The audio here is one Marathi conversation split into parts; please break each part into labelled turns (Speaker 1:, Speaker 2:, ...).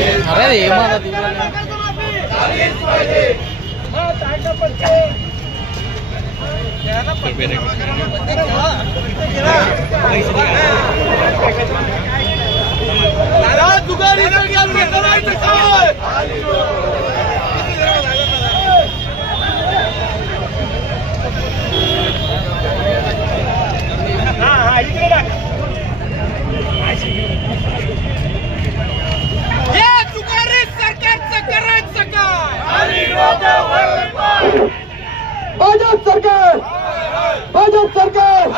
Speaker 1: अरे रे मला दिलं
Speaker 2: या जुगारी सरकारचं करायचं काय
Speaker 3: भाजप सरकार! भाजप सरकार!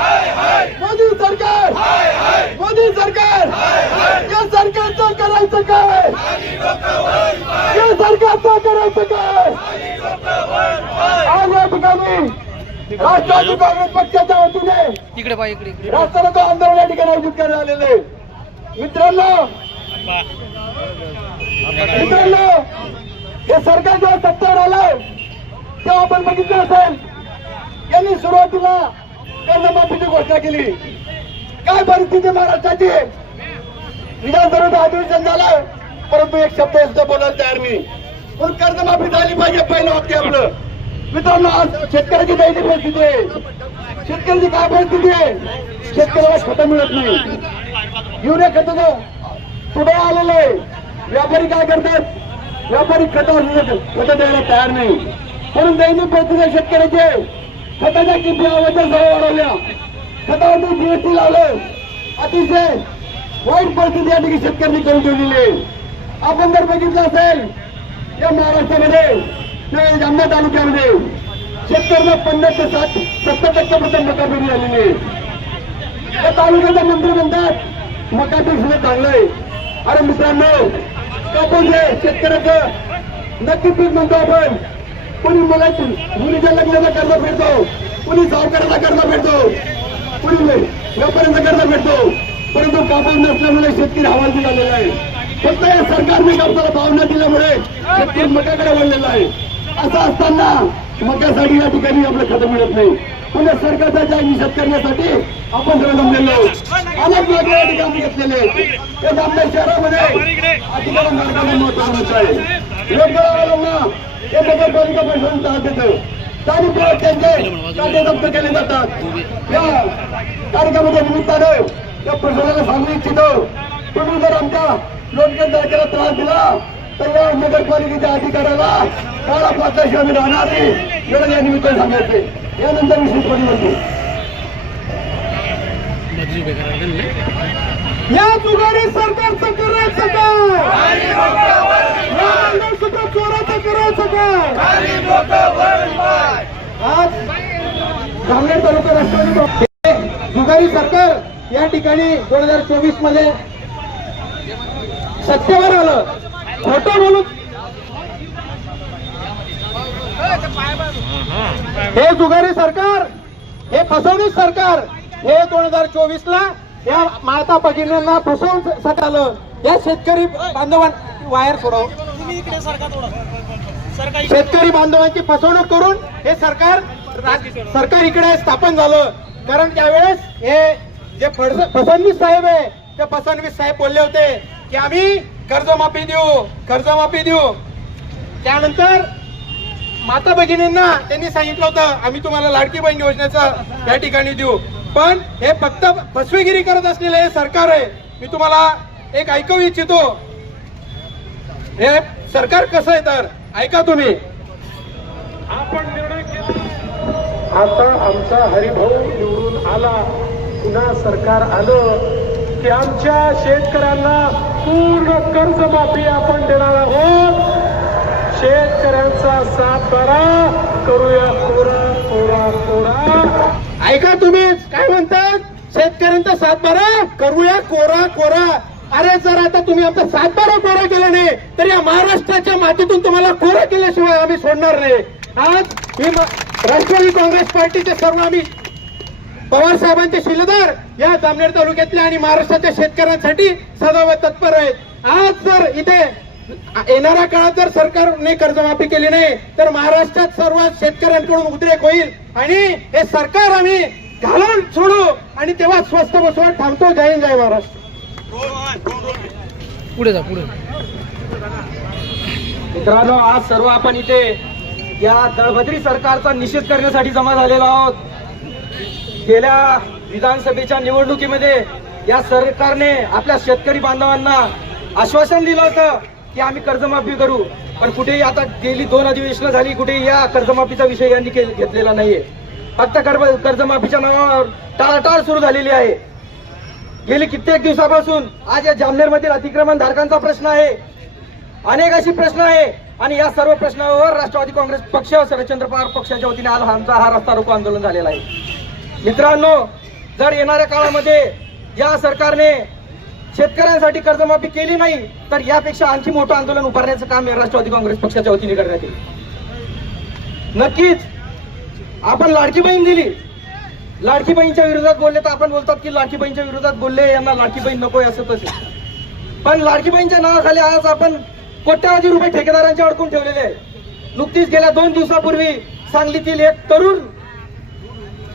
Speaker 3: मोदी सरकार! मोदी सरकार! या सरकारचं करायचं काय? या सरकारचं करायचं काय? आज या ठिकाणी राष्ट्रवादी काँग्रेस पक्षाच्या वतीने
Speaker 1: इकडे
Speaker 3: राष्ट्रवादी आंदोलन या ठिकाणी आयोजित करण्यात आलेले. मित्रांनो मित्रांनो हे सरकार जेव्हा सत्तेवर आलं तेव्हा आपण बघितलं असेल यांनी सुरुवातीला कर्जमाफीची घोषणा केली. काय परिस्थिती महाराष्ट्राची? विधानसभेचं अधिवेशन झालं परंतु एक शब्द सुद्धा बोलायला तयार नाही. पण कर्जमाफी झाली पाहिजे पहिलं वाक्य आपलं. मित्रांनो आज शेतकऱ्याची दैनी परिस्थिती आहे. शेतकऱ्याची काय परिस्थिती आहे? शेतकऱ्याला खतं मिळत नाही. युरिया खताचं पुढे आलेलं आहे. व्यापारी काय करतात? व्यापारी खतं खतं द्यायला तयार नाही. म्हणून दैनिक परिस्थिती शेतकऱ्याचे खताच्या किमती अवैध सह वाढवल्या. खतावरती जीएसटी लावलं. अतिशय वाईट परिस्थिती या ठिकाणी शेतकऱ्यांनी करून ठेवलेली आहे. आपण जर बघितलं असेल या महाराष्ट्रामध्ये किंवा जामना तालुक्यामध्ये शेतकऱ्यांना पन्नास ते साठ सत्तर टक्क्यापर्यंत मका पेरणी झालेली आहे. या तालुक्याचा मंत्री म्हणतात मका पीक सुद्धा चांगलं आहे. अरे मित्रांनो कापूस आहे शेतकऱ्याचं नक्की पीक म्हणतो आपण. कोणी मला मुलीच्या लग्नाचा कर्ज फेडतो कोणी सावकाराचा कर्ज फेडतो कोणी व्यापाऱ्यांचा कर्ज फेडतो परंतु कापूस नसल्यामुळे शेतकरी हवालदिल झालेला आहे. फक्त या सरकारने कापसाला भावना न दिल्यामुळे शेतकरी मकाकडे वळलेला आहे. असं असताना मक्यासाठी या ठिकाणी आपलं खत मिळत नाही. पण सरकारचा ज्या निषेध करण्यासाठी आपण सगळं जमलेलो अनेक वेगवेगळ्या या ठिकाणी घेतलेले आहेत. या शहरामध्ये अधिकारी मार्गाने महत्वाचं आहे. लोकांना हे नगरपालिका प्रशासन त्रास देतं स्थानिक प्रवक्त्यांचे कायदे जप्त केले जातात. या कार्यक्रमाच्या निमित्तानं या प्रशासनाला सांगू इच्छितो तुम्ही जर आमच्या लोकल त्रास दिला तर नगरपालिकेच्या अधिकाऱ्याला काळा पात्राशी मी राहणार नाही एवढं या निमित्तानं सांगायचे? यानंतर विशेष परिवर्तन या जुगारी सरकारचं करायचं काय? या चोराचं करायचं काय? आज जामनेर तालुका राष्ट्रवादी काँग्रेस- जुगारी सरकार या ठिकाणी दोन हजार चोवीसमध्ये सत्तेवर आलं. बोलून. हे जुगारी सरकार हे फसवणूक सरकार हे दोन हजार चोवीस ला या माता भगिनींना फसवून साठी आलं या शेतकरी बांधवां वायर सोडव. शेतकरी बांधवांची फसवणूक करून हे सरकार सरकार इकडे स्थापन झालं. कारण त्यावेळेस हे जे फडस- फडणवीस साहेब आहे ते फडणवीस साहेब बोलले होते की आम्ही कर्जमाफी देऊ कर्जमाफी देऊ. त्यानंतर माता भगिनींना त्यांनी सांगितलं होतं आम्ही तुम्हाला लाडकी बहीण योजनेचं या ठिकाणी देऊ. पण हे फक्त फसवेगिरी करत असलेलं हे सरकार आहे. मी तुम्हाला एक ऐकवू इच्छितो. हे सरकार कसं आहे तर? ऐका तुम्ही.
Speaker 4: आपण निर्णय आता आमचा हरिभाऊ निवडून आला. पुन्हा सरकार आलं. की आमच्या शेतकऱ्यांना पूर्ण कर्जमाफी आपण देणार आहोत. शेतकऱ्यांचा सात बारा करूया कोरा कोरा कोरा.
Speaker 3: ऐका तुम्ही काय म्हणतात शेतकऱ्यांचा सातबारा? करूया कोरा कोरा. अरे जर आता तुम्ही आमचा सातबारा कोरा केला नाही तर या महाराष्ट्राच्या मातीतून तुम्हाला कोरा केल्याशिवाय आम्ही सोडणार नाही. आज ही राष्ट्रवादी काँग्रेस पार्टीचे सर्व आम्ही पवार साहेबांचे शिलेदार या जामनेर तालुक्यातल्या आणि महाराष्ट्राच्या शेतकऱ्यांसाठी सदैव तत्पर आहेत. आज जर इथे येणाऱ्या काळात जर सरकारने कर्जमाफी केली नाही तर महाराष्ट्रात सर्व शेतकऱ्यांकडून उद्रेक होईल. आणि हे सरकार आम्ही घालून सोडू आणि तेव्हा स्वस्त बसवत थांबतो. जय हिंद, जय महाराष्ट्र.
Speaker 5: पुढे जा पुढे.
Speaker 1: मित्रांनो आज सर्व आपण इथे या दळभद्री सरकारचा निषेध करण्यासाठी जमा झालेलो आहोत. गेल्या विधानसभेच्या निवडणुकीमध्ये या सरकारने आपल्या शेतकरी बांधवांना आश्वासन दिलं होतं की आम्ही कर्जमाफी करू. पण कुठेही आता गेली दोन अधिवेशनं झाली कुठेही या कर्जमाफीचा विषय यांनी के- घेतलेला नाहीये. फक्त कर्ज कर्जमाफीच्या नावावर टाळाटाळ सुरू झालेली आहे. गेली कित्येक दिवसापासून आज या जामनेरमधील अतिक्रमण धारकांचा प्रश्न आहे. अनेक अशी प्रश्न आहे. आणि या सर्व प्रश्नावर राष्ट्रवादी काँग्रेस पक्ष शरदचंद्र पवार पक्षाच्या वतीने आज आमचा हा रस्ता रोको आंदोलन झालेला आहे. मित्रांनो जर येणाऱ्या काळामध्ये या सरकारने शेतकऱ्यांसाठी कर्जमाफी केली नाही तर यापेक्षा आणखी मोठं आंदोलन उभारण्याचं काम या राष्ट्रवादी काँग्रेस पक्षाच्या वतीने करण्यात येईल. नक्कीच आपण लाडकी बहीण दिली. लाडकी बहीणच्या विरोधात बोलले तर आपण बोलतात की लाडकी बहीणच्या विरोधात बोलले यांना लाडकी बहीण नकोय असं तसे पण लाडकी बहीणच्या नावाखाली आज आपण कोट्यावधी रुपये ठेकेदारांचे अडकून ठेवलेले आहे. नुकतीच गेल्या दोन दिवसापूर्वी सांगलीतील एक तरुण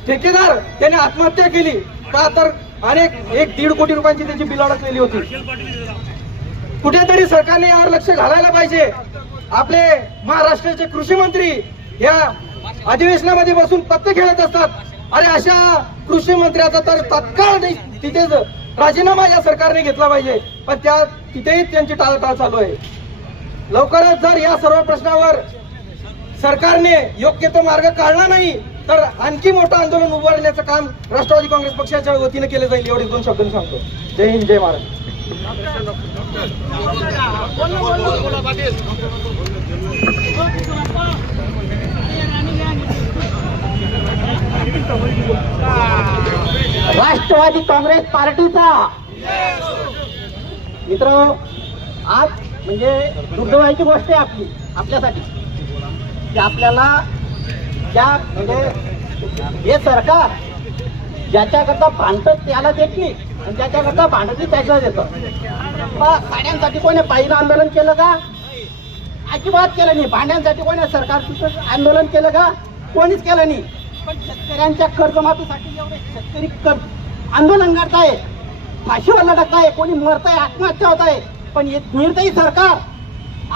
Speaker 1: ठेकेदार त्याने आत्महत्या केली. का तर अनेक एक दीड कोटी रुपयांची त्याची बिल अडकलेली होती. कुठेतरी सरकारने यावर लक्ष घालायला पाहिजे. आपले महाराष्ट्राचे कृषी मंत्री या अधिवेशनामध्ये बसून पत्ते खेळत असतात. अरे अशा कृषी मंत्र्याचा तर तत्काळ तिथेच राजीनामा या सरकारने घेतला पाहिजे. पण त्या तिथेही त्यांची टाळटाळ चालू आहे. लवकरच जर या सर्व प्रश्नावर सरकारने योग्य तो मार्ग काढला नाही तर आणखी मोठं आंदोलन उभारण्याचं काम राष्ट्रवादी काँग्रेस पक्षाच्या वतीने केलं जाईल एवढे दोन शब्द सांगतो. जय हिंद जय महाराज
Speaker 6: राष्ट्रवादी काँग्रेस पार्टीचा. मित्र आज म्हणजे दुर्दैवाची गोष्ट आहे आपली आपल्यासाठी. की आपल्याला त्या म्हणजे हे सरकार ज्याच्याकरता भांडत त्याला देत नाही आणि ज्याच्याकरता भांडत त्याच्या देतं. बा भाड्यांसाठी कोणी पाहिजे आंदोलन केलं का? अजिबात केलं नाही. भांड्यांसाठी कोणी सरकार आंदोलन केलं का? कोणीच केलं नाही. पण शेतकऱ्यांच्या कर्जमाफीसाठी एवढे शेतकरी कर आंदोलन करताय. फाशीवर लढताय. कोणी मरताय आत्महत्या होत आहे पण हे निर्दयी सरकार.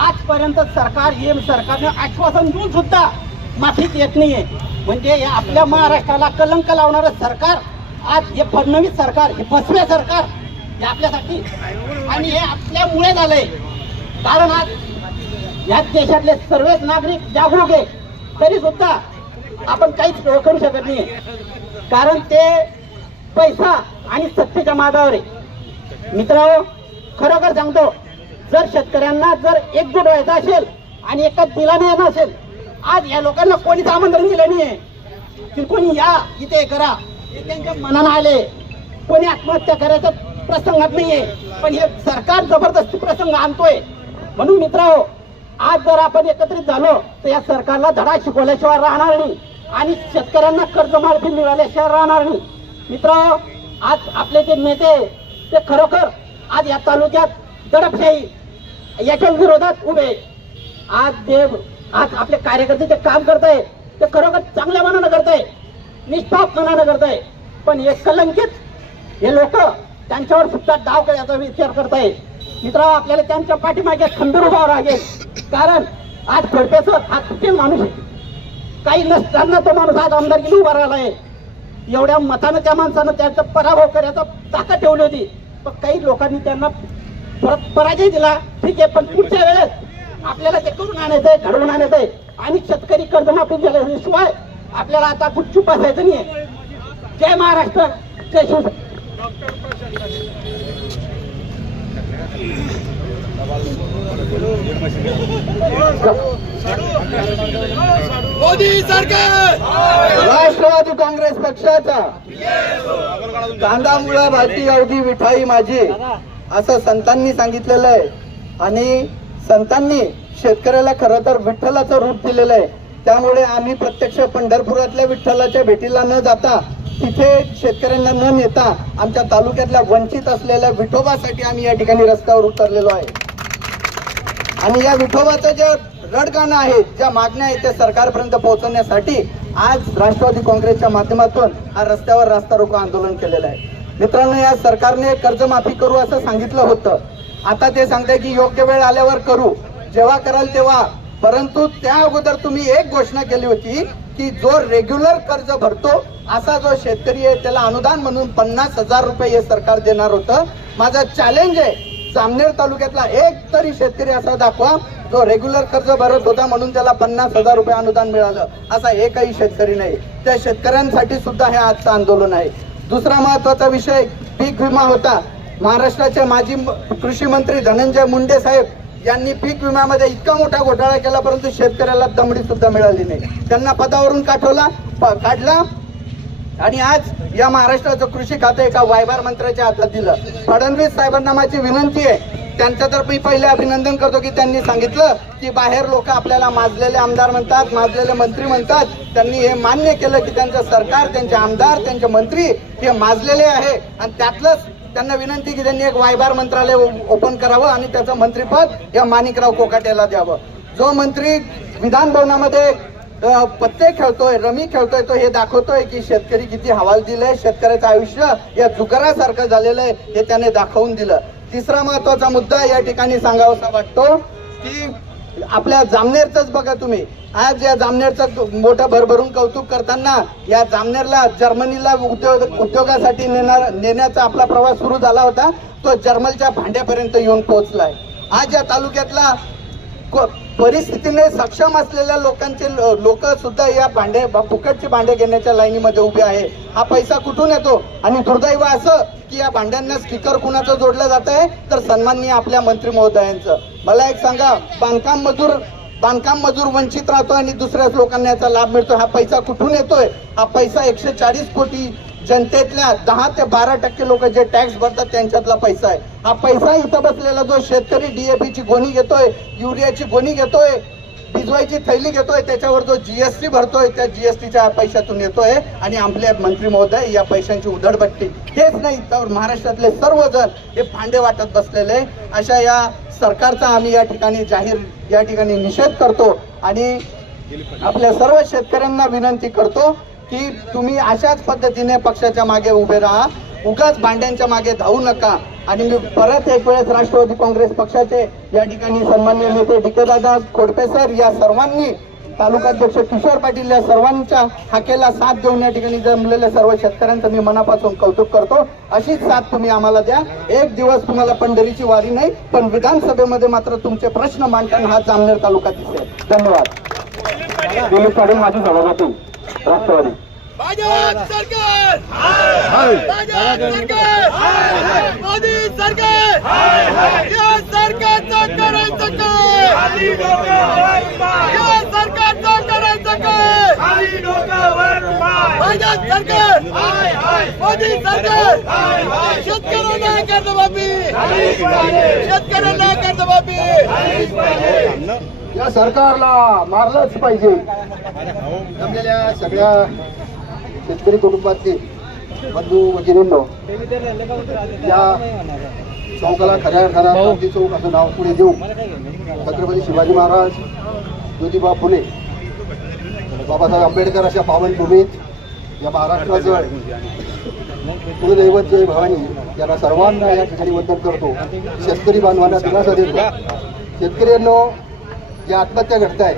Speaker 6: आजपर्यंत सरकार हे सरकारने आश्वासन देऊन सुद्धा माफीच येत नाहीये. म्हणजे हे आपल्या महाराष्ट्राला कलंक लावणारं सरकार आज हे फडणवीस सरकार हे फसवे सरकार हे आपल्यासाठी आणि हे आपल्यामुळे झालंय. कारण आज या देशातले सर्वच नागरिक जागरूक आहे. तरी सुद्धा आपण काहीच करू शकत नाही कारण ते पैसा आणि सत्तेच्या मागावर आहे. मित्र खरोखर सांगतो जर शेतकऱ्यांना जर एकजूट व्हायचं असेल आणि एका दिलाने येणं असेल आज या लोकांना कोणीच आमंत्रण दिलं नाहीये. की कोणी या इथे करा. हे त्यांच्या मनानं आले कोणी आत्महत्या करायचा प्रसंगात नाहीये. पण हे सरकार जबरदस्ती प्रसंग आणतोय. म्हणून मित्र आज जर आपण एकत्रित झालो तर या सरकारला धडा शिकवल्याशिवाय राहणार नाही. आणि शेतकऱ्यांना कर्जमाफी मिळाल्याशिवाय राहणार नाही. मित्र आज आपले जे नेते ते खरोखर आज या तालुक्यात दडपशाही याच्या विरोधात उभे आज देव आज आपले कार्यकर्ते जे काम करताय. ते खरोखर चांगल्या मनानं करताय. निष्पाप मनानं करताय. पण हे कलंकित हे लोक त्यांच्यावर सुद्धा डाव करायचा विचार करताय. मित्र आपल्याला त्यांच्या पाठीमागे खंबीर उभा लागेल. कारण आज खडपेसर हा कुठे माणूस आहे. काही नसताना तो माणूस आज आमदारकीने उभा राहिला आहे. एवढ्या मतानं त्या माणसानं त्यांचा पराभव करायचा ताकद ठेवली होती. पण काही लोकांनी त्यांना परत पराजय दिला. ठीक आहे पण पुढच्या वेळेस आपल्याला ते करून आणायचंय घडवून आणायचंय. आणि शेतकरी कर्जमाफी झाल्याशिवाय आपल्याला आता गुपचूप असायचं नाही जय महाराष्ट्र जय शिवसेना.
Speaker 7: मोदी सरकार!
Speaker 1: राष्ट्रवादी काँग्रेस पक्षाचा कांदा मुळा भाटी अवधी विठाई माझी असं संतांनी सांगितलेलं आहे. आणि संतांनी शेतकऱ्याला खरं तर विठ्ठलाचं रूप दिलेलं आहे. त्यामुळे आम्ही प्रत्यक्ष पंढरपुरातल्या विठ्ठलाच्या भेटीला न जाता तिथे शेतकऱ्यांना न नेता आमच्या तालुक्यातल्या वंचित असलेल्या विठोबासाठी आम्ही या ठिकाणी रस्त्यावर उतरलेलो आहे. आणि या विठोबाचं जे रडगाणं आहे ज्या मागण्या आहेत त्या सरकारपर्यंत पोहोचवण्यासाठी आज राष्ट्रवादी काँग्रेसच्या माध्यमातून हा रस्त्यावर रास्ता रोको आंदोलन केलेलं आहे.
Speaker 7: मित्रांनो या सरकारने कर्जमाफी करू असं सांगितलं होतं. आता ते सांगताय की योग्य वेळ आल्यावर करू. जेव्हा कराल तेव्हा. परंतु त्या अगोदर तुम्ही एक घोषणा केली होती की जो रेग्युलर कर्ज भरतो असा जो शेतकरी आहे त्याला अनुदान म्हणून पन्नास हजार रुपये हे सरकार देणार होतं. माझं चॅलेंज आहे जामनेर तालुक्यातला एक तरी शेतकरी असा दाखवा जो रेग्युलर कर्ज भरत होता म्हणून त्याला पन्नास हजार रुपये अनुदान मिळालं. असा एकही शेतकरी नाही. त्या शेतकऱ्यांसाठी सुद्धा हे आजचं आंदोलन आहे. दुसरा महत्त्वाचा विषय पीक विमा होता. महाराष्ट्राचे माजी म- कृषी मंत्री धनंजय मुंडे साहेब यांनी पीक विम्यामध्ये इतका मोठा घोटाळा केला परंतु शेतकऱ्याला दमडी सुद्धा मिळाली नाही. त्यांना पदावरून काठवला प- काढला आणि आज या महाराष्ट्राचं कृषी खातं एका वायबार मंत्र्याच्या हातात दिलं. फडणवीस साहेबांना माझी विनंती आहे त्यांचं तर मी पहिले अभिनंदन करतो की त्यांनी सांगितलं की बाहेर लोक आपल्याला माजलेले आमदार म्हणतात माजलेले मंत्री म्हणतात. त्यांनी हे मान्य केलं की त्यांचं सरकार त्यांचे आमदार त्यांचे मंत्री हे माजलेले आहे. आणि त्यातलंच त्यांना विनंती की त्यांनी एक वायबार मंत्रालय ओपन करावं आणि त्याचं मंत्रीपद या माणिकराव कोकाटेला द्यावं. जो मंत्री विधान भवनामध्ये पत्ते खेळतोय रमी खेळतोय तो हे दाखवतोय की शेतकरी किती हवाल दिलंय शेतकऱ्याचं आयुष्य या जुगारासारखं झालेलं आहे हे त्याने दाखवून दिलं. तिसरा महत्त्वाचा मुद्दा या ठिकाणी सांगावासा वाटतो की आपल्या जामनेरच बघा तुम्ही. आज या जामनेरचं मोठं भरभरून कौतुक करताना या जामनेरला जर्मनीला उद्योग उद्योगासाठी नेणार नेण्याचा आपला प्रवास सुरू झाला होता. तो जर्मनच्या भांड्यापर्यंत येऊन पोहोचलाय. आज या तालुक्यातला परिस्थितीने सक्षम असलेल्या लोकांचे लोक सुद्धा या भांडे फुकटचे भांडे घेण्याच्या लाईनीमध्ये उभे आहे. हा पैसा कुठून येतो? आणि दुर्दैव असं की या भांड्यांना स्पीकर कुणाचं जोडलं जात आहे तर सन्माननीय आपल्या मंत्री महोदयांचं. मला एक सांगा बांधकाम मजूर बांधकाम मजूर वंचित राहतो आणि दुसऱ्याच लोकांना याचा लाभ मिळतो. हा पैसा कुठून येतोय? हा पैसा एकशे चाळीस कोटी जनतेतल्या दहा ते बारा टक्के लोक जे टॅक्स भरतात त्यांच्यातला पैसा आहे. हा पैसा इथं बसलेला जो शेतकरी डीएपी ची गोणी घेतोय युरियाची गोणी घेतोय भिजवायची थैली घेतोय त्याच्यावर जो जीएसटी भरतोय त्या जीएसटीच्या पैशातून येतोय आणि आपले मंत्री महोदय या पैशांची उधळपट्टी हेच नाही तर महाराष्ट्रातले सर्वजण हे भांडे वाटत बसलेले. अशा या सरकारचा आम्ही या ठिकाणी जाहीर या ठिकाणी निषेध करतो आणि आपल्या सर्व शेतकऱ्यांना विनंती करतो की तुम्ही अशाच पद्धतीने पक्षाच्या मागे उभे राहा. उगाच भांड्यांच्या मागे धावू नका. आणि मी परत एक वेळेस राष्ट्रवादी काँग्रेस पक्षाचे या ठिकाणी सन्मान्य नेते डी दादा खोडपे सर या सर्वांनी तालुकाध्यक्ष किशोर पाटील या सर्वांच्या हाकेला साथ देऊन या ठिकाणी जमलेल्या सर्व शेतकऱ्यांचं मी मनापासून कौतुक करतो. अशीच साथ तुम्ही आम्हाला द्या. एक दिवस तुम्हाला पंढरीची वारी नाही पण विधानसभेमध्ये मात्र तुमचे प्रश्न मांडताना हा जामनेर तालुका दिसेल. धन्यवाद. दिलीप पाटील माझी सभापती राष्ट्रवादी.
Speaker 8: भाजप सरकार! भाजप सरकार! मोदी सरकार! या सरकारचं करायचं काय? या सरकारचं करायचं काय? भाजप सरकार! मोदी सरकार! शेतकऱ्यांना कर्जमाफी शेतकऱ्यांना कर्जमाफी
Speaker 7: या सरकारला मारलंच पाहिजे. जमलेल्या सगळ्या शेतकरी कुटुंबातले बंधू भगिनींनो या चौकाला खऱ्या अर्थानं क्रांती चौक असं नाव पुढे देऊ छत्रपती शिवाजी महाराज ज्योतिबा फुले बाबासाहेब आंबेडकर अशा पावनभूमीत या महाराष्ट्राचं कुलदैवत जय भवानी यांना सर्वांना या ठिकाणी वंदन करतो. शेतकरी बांधवांना दिलासा देतो. शेतकऱ्यांनो ज्या आत्महत्या घडत आहेत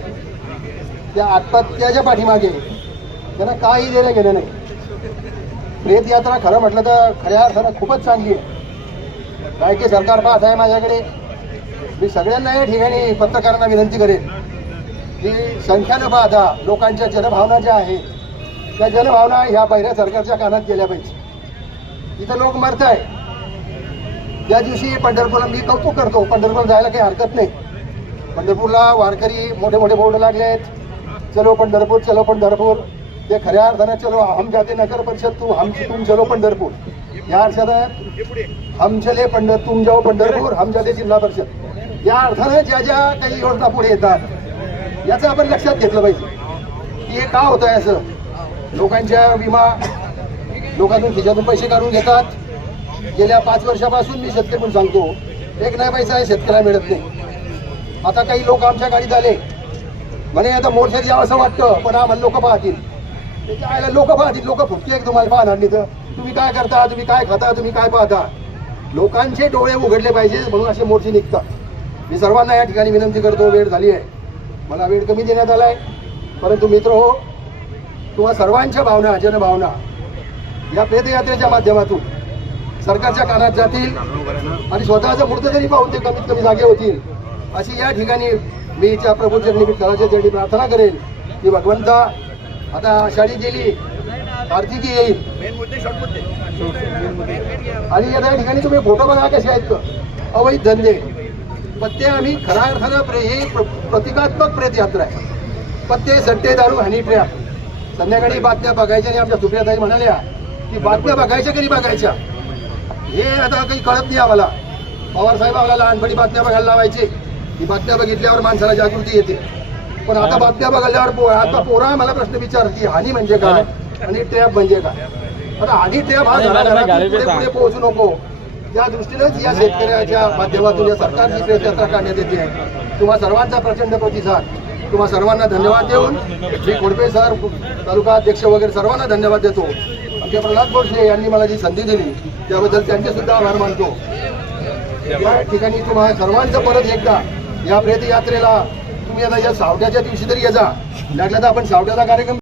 Speaker 7: त्या आत्महत्याच्या पाठीमागे त्यांना काही देणं गेलं नाही. प्रेतयात्रा खरं म्हटलं तर खऱ्या अर्थानं खूपच चांगली आहे. काय की सरकार पास आहे माझ्याकडे. मी सगळ्यांना या ठिकाणी पत्रकारांना विनंती करेन की संख्या न पाहता लोकांच्या जनभावना ज्या आहेत त्या जनभावना ह्या पहिल्या सरकारच्या कानात गेल्या पाहिजे. इथं लोक मरत आहे त्या दिवशी पंढरपूरला मी कौतुक करतो. पंढरपूर जायला काही हरकत नाही. पंढरपूरला वारकरी मोठे मोठे बोर्ड लागले आहेत. चलो पंढरपूर चलो पंढरपूर. ते खऱ्या अर्थानं चलो हम जाते नगर परिषद तू हम तुम चलो पंढरपूर. या अर्थाने हम चले पंढर तुम जाओ पंढरपूर हम जाते जिल्हा परिषद. या अर्थानं ज्या ज्या काही योजना पुढे येतात याचं आपण लक्षात घेतलं पाहिजे. की हे का होत आहे असं? लोकांच्या विमा लोकांतून खिशातून पैसे काढून घेतात. गेल्या पाच वर्षापासून मी शेतकरी सांगतो एक नाही पैसा आहे शेतकऱ्याला मिळत नाही. आता काही लोक आमच्या गाडीत आले. म्हणे आता मोर्चात यावं असं वाटतं पण आम्हाला लोक पाहतील.
Speaker 8: त्याच्या लोक पाहतील. लोक फुटके एक तुम्हाला पाहणार नाही तर. तुम्ही काय करता? तुम्ही काय खाता? तुम्ही काय पाहता? लोकांचे डोळे उघडले पाहिजे म्हणून असे मोर्चे निघतात. मी सर्वांना या ठिकाणी विनंती करतो वेळ झाली आहे. मला वेळ कमी देण्यात आला आहे परंतु मित्र हो तुम्हा सर्वांच्या भावना जनभावना या प्रेतयात्रेच्या माध्यमातून सरकारच्या कानात जातील आणि स्वतःचं मूर्त जरी पाहून ते कमीत कमी जागे होतील अशी या ठिकाणी मी त्या प्रभूच्या निमित्त कराच्या त्यासाठी प्रार्थना करेन की भगवंता आता आषाढी गेली. कार्तिकी येईल. आणि या ठिकाणी तुम्ही फोटो बघा कसे आहेत. अवैध धंदे. पत्ते आम्ही खऱ्या अर्थानं प्रे ही प्र- प्रतिकात्मक प्रेत यात्रा आहे. पत्ते सट्टे दारू हनी ट्रॅप संध्याकाळी बातम्या बघायच्या आणि आमच्या सुप्रियाताई म्हणाल्या की बातम्या बघायच्या कधी बघायच्या? हे आता काही कळत नाही आम्हाला. पवार साहेब आम्हाला लहानपणी बातम्या बघायला लावायचे. ही बातम्या बघितल्यावर माणसाला जागृती येते. पण आता बातम्या बघितल्यावर पो आता पोरा मला प्रश्न विचार की हानी म्हणजे काय आणि ट्रॅप म्हणजे काय? आता हानी ट्रॅप हा पुढे पोहोचू नको. त्या दृष्टीनेच या शेतकऱ्याच्या माध्यमातून या सरकारची प्रेतयात्रा काढण्यात येते. तुम्हा सर्वांचा प्रचंड प्रतिसाद. तुम्हा सर्वांना धन्यवाद देऊन श्री खोडपे सर तालुका अध्यक्ष वगैरे सर्वांना धन्यवाद देतो. आमचे प्रल्हाद भोसले यांनी मला जी संधी दिली त्याबद्दल त्यांचे सुद्धा आभार मानतो. या ठिकाणी तुम्हाला सर्वांचं परत एकदा या प्रेत यात्रेला तुम्ही आता या सावट्याच्या दिवशी तरी ये जा. लागलं तर आपण सावट्याचा कार्यक्रम